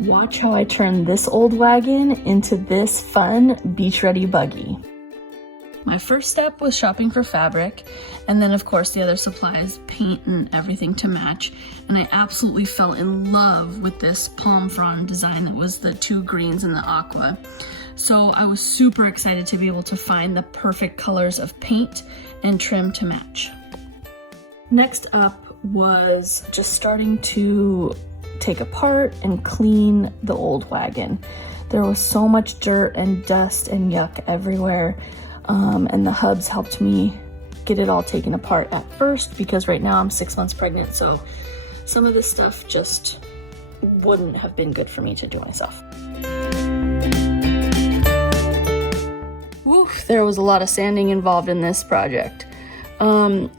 Watch how I turn this old wagon into this fun beach-ready buggy. My first step was shopping for fabric, and then of course the other supplies, paint and everything to match. And I absolutely fell in love with this palm frond design that was the 2 greens and the aqua. So I was super excited to be able to find the perfect colors of paint and trim to match. Next up was just starting to take apart and clean the old wagon. There was so much dirt and dust and yuck everywhere. And the hubs helped me get it all taken apart at first, because right now I'm 6 months pregnant, so some of this stuff just wouldn't have been good for me to do myself. Woo, there was a lot of sanding involved in this project. And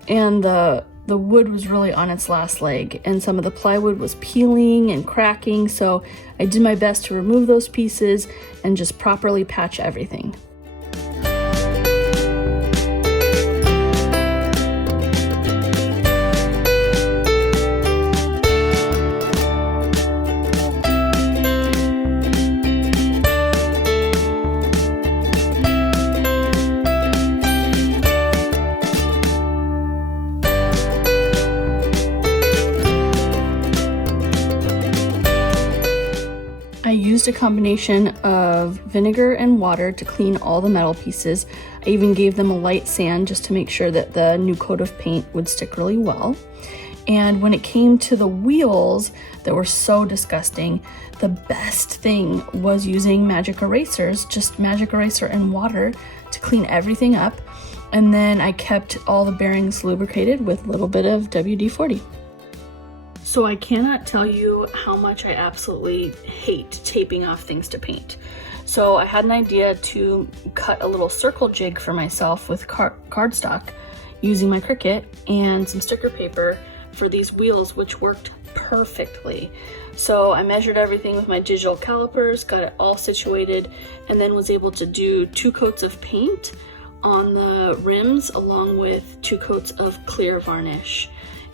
the wood was really on its last leg, and some of the plywood was peeling and cracking, so I did my best to remove those pieces and just properly patch everything. I used a combination of vinegar and water to clean all the metal pieces. I even gave them a light sand just to make sure that the new coat of paint would stick really well. And when it came to the wheels that were so disgusting, the best thing was using magic erasers, just magic eraser and water to clean everything up. And then I kept all the bearings lubricated with a little bit of WD-40. So I cannot tell you how much I absolutely hate taping off things to paint. So I had an idea to cut a little circle jig for myself with cardstock using my Cricut and some sticker paper for these wheels, which worked perfectly. So I measured everything with my digital calipers, got it all situated, and then was able to do 2 coats of paint on the rims along with 2 coats of clear varnish.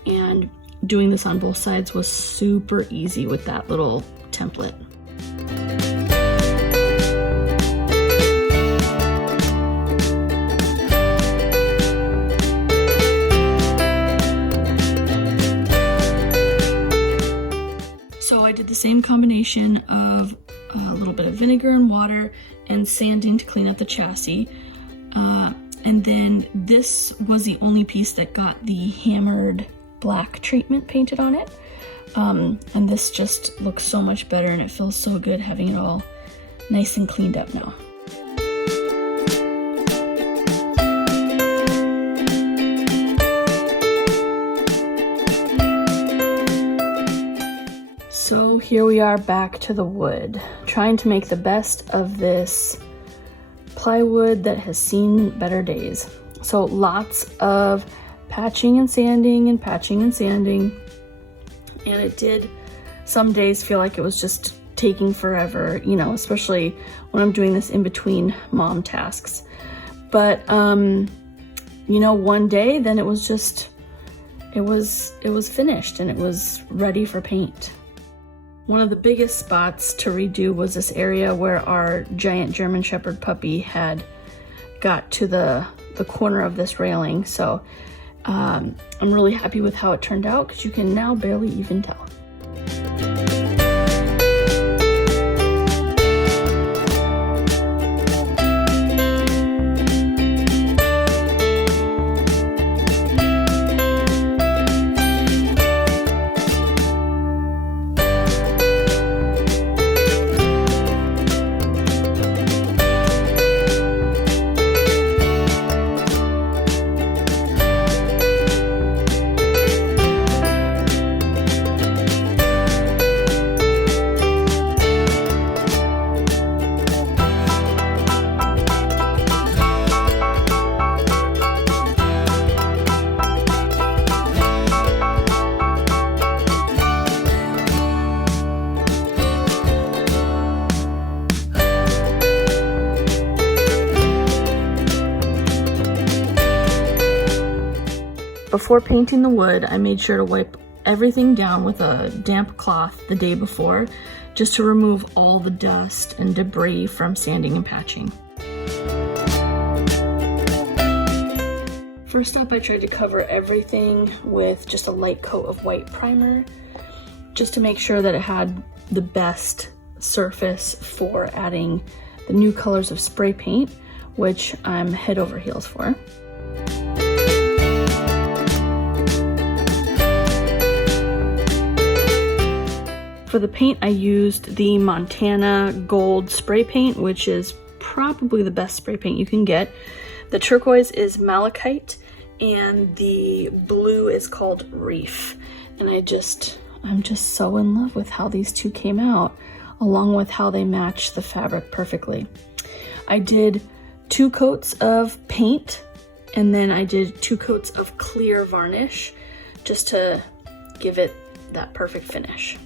And doing this on both sides was super easy with that little template. So I did the same combination of a little bit of vinegar and water and sanding to clean up the chassis. And then this was the only piece that got the hammered black treatment painted on it. And this just looks so much better, and it feels so good having it all nice and cleaned up now. So here we are back to the wood, trying to make the best of this plywood that has seen better days. So lots of patching and sanding and patching and sanding, and it did some days feel like it was just taking forever, you know, especially when I'm doing this in between mom tasks. But you know, one day then it was just it was finished and it was ready for paint. One of the biggest spots to redo was this area where our giant German Shepherd puppy had got to the corner of this railing. So I'm really happy with how it turned out, because you can now barely even tell. Before painting the wood, I made sure to wipe everything down with a damp cloth the day before, just to remove all the dust and debris from sanding and patching. First up, I tried to cover everything with just a light coat of white primer, just to make sure that it had the best surface for adding the new colors of spray paint, which I'm head over heels for. For the paint, I used the Montana Gold spray paint, which is probably the best spray paint you can get. The turquoise is malachite, and the blue is called Reef. And I'm just so in love with how these two came out, along with how they match the fabric perfectly. I did 2 coats of paint, and then I did 2 coats of clear varnish, just to give it that perfect finish.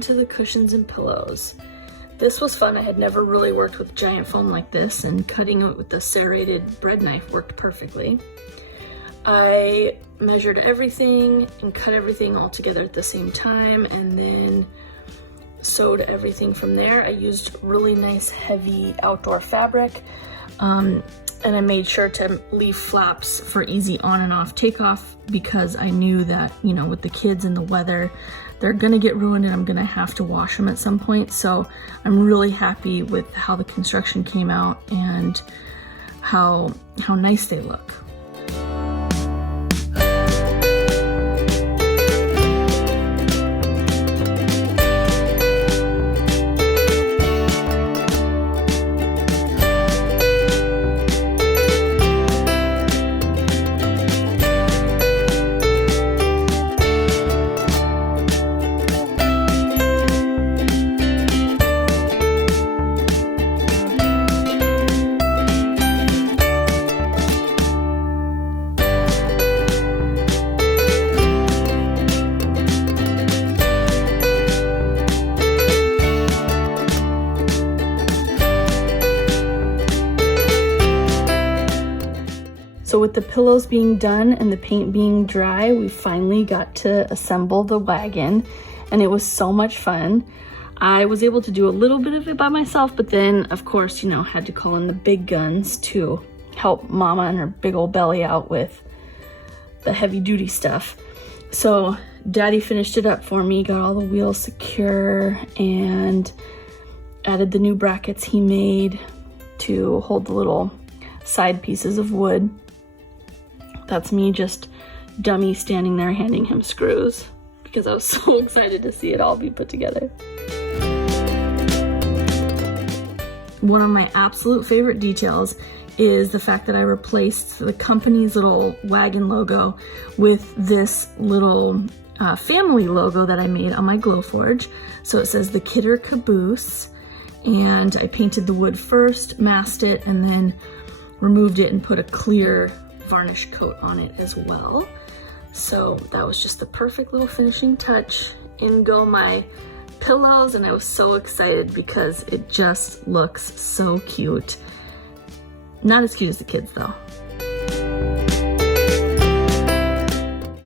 To the cushions and pillows. This was fun. I had never really worked with giant foam like this, and cutting it with the serrated bread knife worked perfectly. I measured everything and cut everything all together at the same time, and then sewed everything from there. I used really nice heavy outdoor fabric, and I made sure to leave flaps for easy on and off takeoff, because I knew that, you know, with the kids and the weather, they're gonna get ruined and I'm gonna have to wash them at some point. So I'm really happy with how the construction came out and how nice they look. So with the pillows being done and the paint being dry, we finally got to assemble the wagon, and it was so much fun. I was able to do a little bit of it by myself, but then of course, you know, had to call in the big guns to help Mama and her big old belly out with the heavy duty stuff. So Daddy finished it up for me, got all the wheels secure, and added the new brackets he made to hold the little side pieces of wood. That's me just dummy standing there handing him screws, because I was so excited to see it all be put together. One of my absolute favorite details is the fact that I replaced the company's little wagon logo with this little family logo that I made on my Glowforge. So it says the Kidder Caboose, and I painted the wood first, masked it, and then removed it and put a clear varnish coat on it as well. So that was just the perfect little finishing touch. In go my pillows, and I was so excited because it just looks so cute. Not as cute as the kids though.